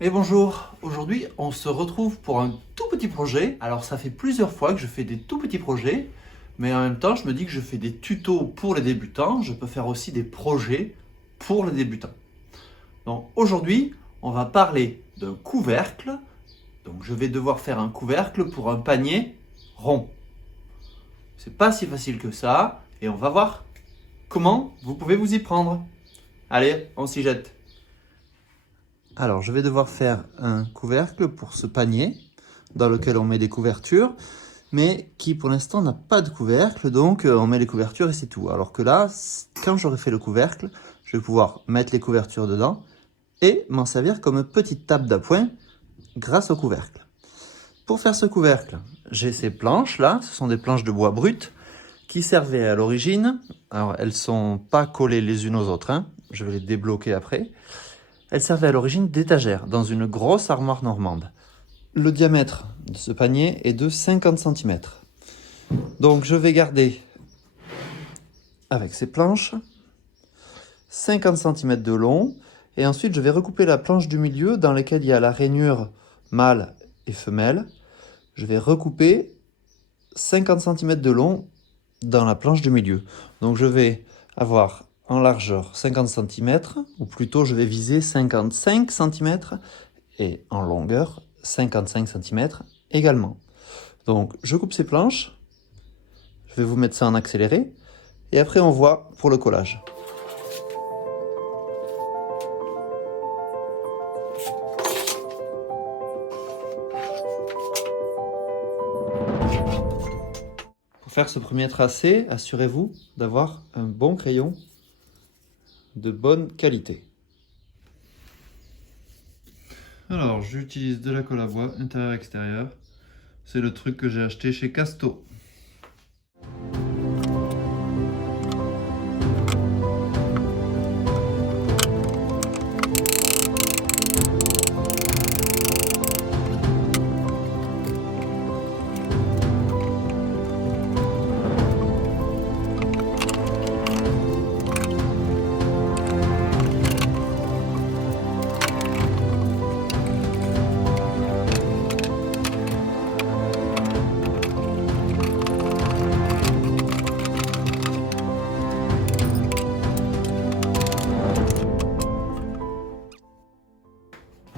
Et bonjour, aujourd'hui on se retrouve pour un tout petit projet. Alors ça fait plusieurs fois que je fais des tout petits projets, mais en même temps je me dis que je fais des tutos pour les débutants, je peux faire aussi des projets pour les débutants. Donc aujourd'hui on va parler d'un couvercle, donc je vais devoir faire un couvercle pour un panier rond. C'est pas si facile que ça, et on va voir comment vous pouvez vous y prendre. Allez, on s'y jette. Alors, je vais devoir faire un couvercle pour ce panier dans lequel on met des couvertures, mais qui pour l'instant n'a pas de couvercle, donc on met les couvertures et c'est tout. Alors que là, quand j'aurai fait le couvercle, je vais pouvoir mettre les couvertures dedans et m'en servir comme petite table d'appoint grâce au couvercle. Pour faire ce couvercle, j'ai ces planches là, ce sont des planches de bois brut qui servaient à l'origine. Alors, elles sont pas collées les unes aux autres, hein. Je vais les débloquer après. Elle servait à l'origine d'étagère dans une grosse armoire normande. Le diamètre de ce panier est de 50 cm. Donc je vais garder, avec ces planches, 50 cm de long. Et ensuite je vais recouper la planche du milieu dans laquelle il y a la rainure mâle et femelle. Je vais recouper 50 cm de long dans la planche du milieu. Donc je vais avoir en largeur 50 cm, ou plutôt je vais viser 55 cm, et en longueur 55 cm également. Donc je coupe ces planches, je vais vous mettre ça en accéléré, et après on voit pour le collage. Pour faire ce premier tracé, assurez-vous d'avoir un bon crayon de bonne qualité. Alors, j'utilise de la colle à bois intérieur-extérieur. C'est le truc que j'ai acheté chez Casto.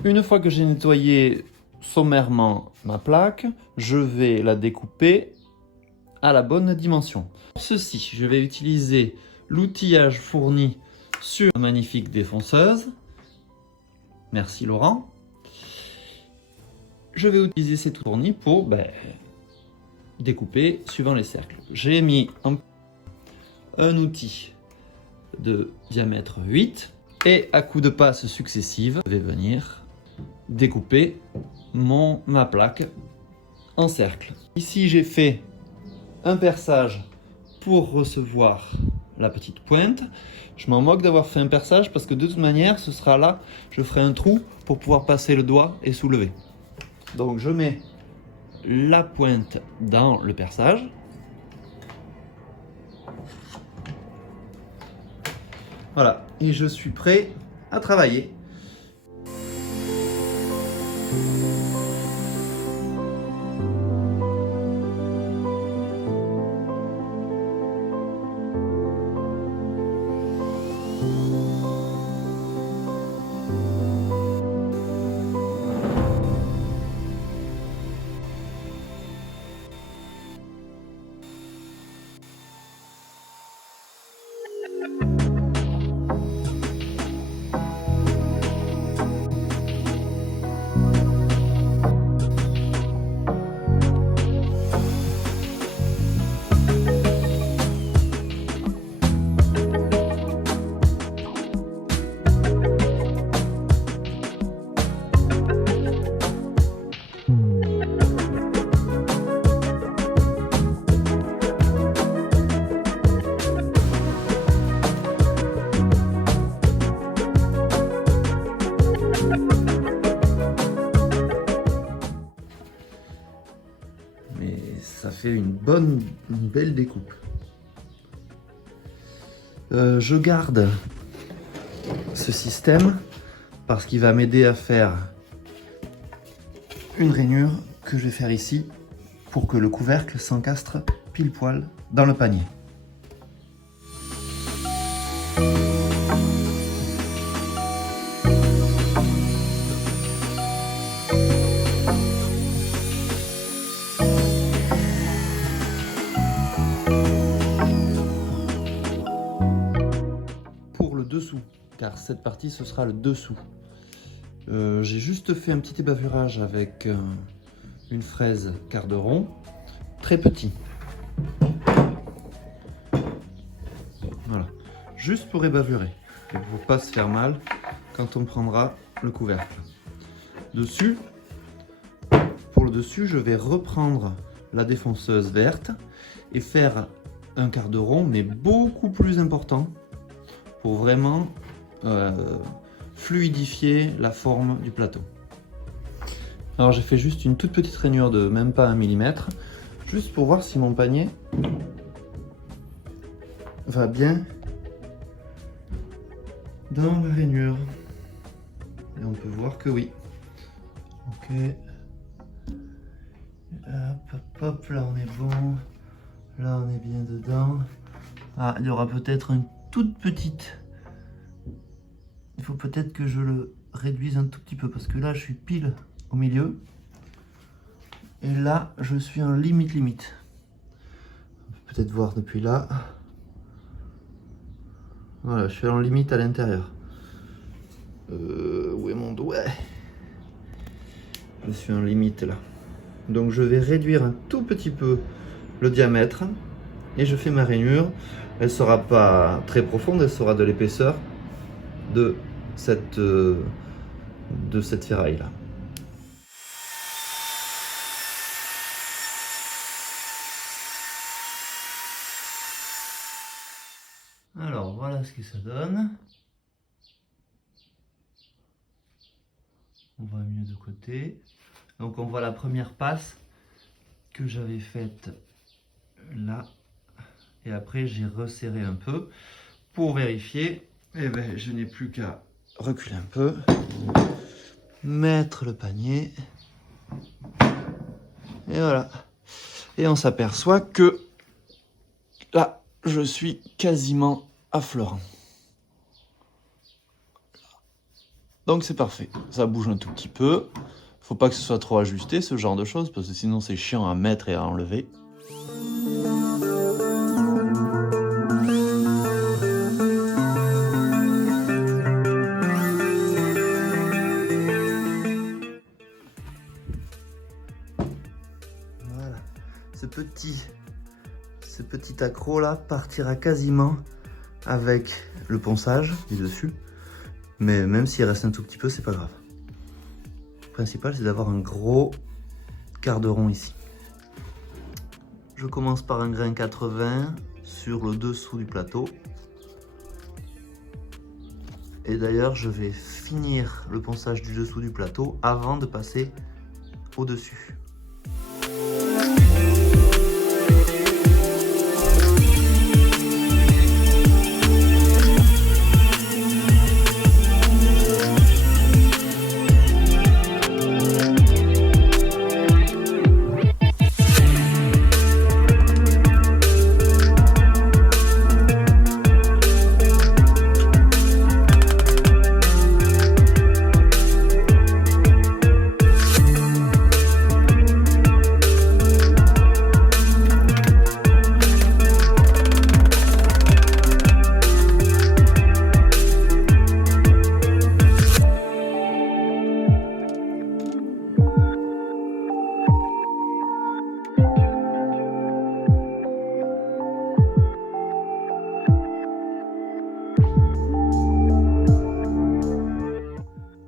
Une fois que j'ai nettoyé sommairement ma plaque, je vais la découper à la bonne dimension. Pour ceci, je vais utiliser l'outillage fourni sur une magnifique défonceuse. Merci Laurent. Je vais utiliser cet outil fourni pour découper suivant les cercles. J'ai mis un outil de diamètre 8 et à coups de passe successives, je vais venir découper ma plaque en cercle. Ici, j'ai fait un perçage pour recevoir la petite pointe. Je m'en moque d'avoir fait un perçage parce que de toute manière, ce sera là, je ferai un trou pour pouvoir passer le doigt et soulever. Donc, je mets la pointe dans le perçage. Voilà, et je suis prêt à travailler. Ça fait une belle découpe. Je garde ce système parce qu'il va m'aider à faire une rainure que je vais faire ici pour que le couvercle s'encastre pile poil dans le panier. Pour le dessous, car cette partie ce sera le dessous. J'ai juste fait un petit ébavurage avec une fraise quart de rond, très petit. Voilà, juste pour ébavurer, et pour pas se faire mal quand on prendra le couvercle. Dessus, pour le dessus, je vais reprendre la défonceuse verte et faire un quart de rond, mais beaucoup plus important, pour vraiment fluidifier la forme du plateau. Alors j'ai fait juste une toute petite rainure de même pas 1 mm, juste pour voir si mon panier va bien dans la rainure. Et on peut voir que oui. Ok. Hop, hop, hop, là on est bon. Là on est bien dedans. Ah, il y aura peut-être une toute petite. Il faut peut-être que je le réduise un tout petit peu parce que là je suis pile au milieu. Et là je suis en limite. On peut peut-être voir depuis là. Voilà, je suis en limite à l'intérieur. Où est mon doigt? Je suis en limite là. Donc je vais réduire un tout petit peu le diamètre et je fais ma rainure. Elle sera pas très profonde, elle sera de l'épaisseur de cette ferraille là. Alors voilà ce que ça donne. On voit mieux de côté. Donc on voit la première passe que j'avais faite là. Et après j'ai resserré un peu pour vérifier. Et ben je n'ai plus qu'à reculer un peu, mettre le panier. Et voilà. Et on s'aperçoit que là je suis quasiment à fleur. Donc c'est parfait, ça bouge un tout petit peu. Faut pas que ce soit trop ajusté, ce genre de choses, parce que sinon c'est chiant à mettre et à enlever. Voilà, ce petit accroc là partira quasiment avec le ponçage du dessus. Mais même s'il reste un tout petit peu, c'est pas grave. Le principal, c'est d'avoir un gros quart de rond ici. Je commence par un grain 80 sur le dessous du plateau. Et d'ailleurs, je vais finir le ponçage du dessous du plateau avant de passer au-dessus.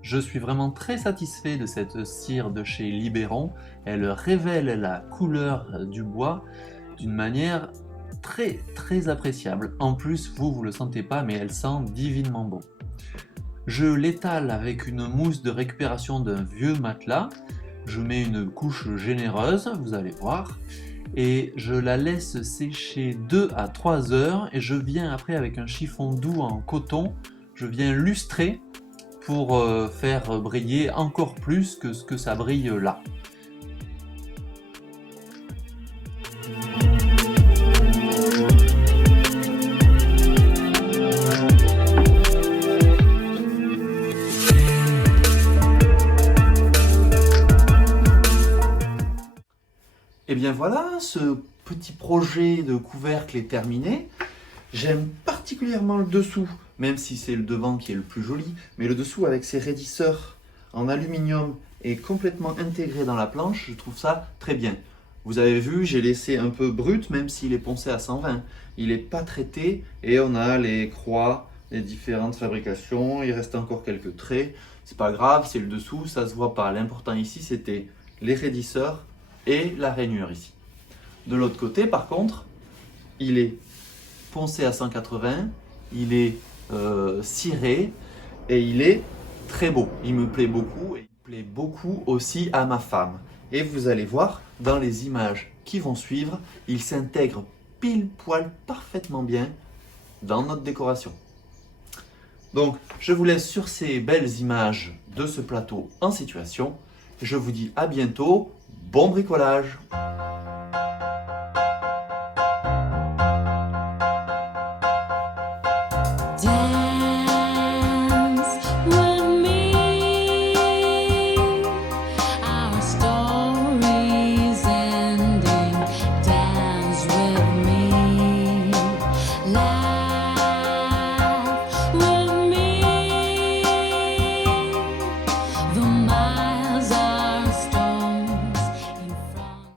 Je suis vraiment très satisfait de cette cire de chez Libéron. Elle révèle la couleur du bois d'une manière très appréciable. En plus, vous le sentez pas, mais elle sent divinement bon. Je l'étale avec une mousse de récupération d'un vieux matelas. Je mets une couche généreuse, vous allez voir. Et je la laisse sécher 2 à 3 heures. Et je viens après avec un chiffon doux en coton. Je viens lustrer pour faire briller encore plus que ce que ça brille là. Et bien voilà, ce petit projet de couvercle est terminé. J'aime particulièrement le dessous, même si c'est le devant qui est le plus joli, mais le dessous avec ses raidisseurs en aluminium et complètement intégré dans la planche, je trouve ça très bien. Vous avez vu, j'ai laissé un peu brut, même s'il est poncé à 120. Il n'est pas traité et on a les croix, les différentes fabrications. Il reste encore quelques traits. C'est pas grave, c'est le dessous, ça se voit pas. L'important ici, c'était les raidisseurs et la rainure ici. De l'autre côté, par contre, il est poncé à 180, il est ciré et il est très beau. Il me plaît beaucoup et il plaît beaucoup aussi à ma femme. Et vous allez voir, dans les images qui vont suivre, il s'intègre pile poil parfaitement bien dans notre décoration. Donc, je vous laisse sur ces belles images de ce plateau en situation. Je vous dis à bientôt. Bon bricolage!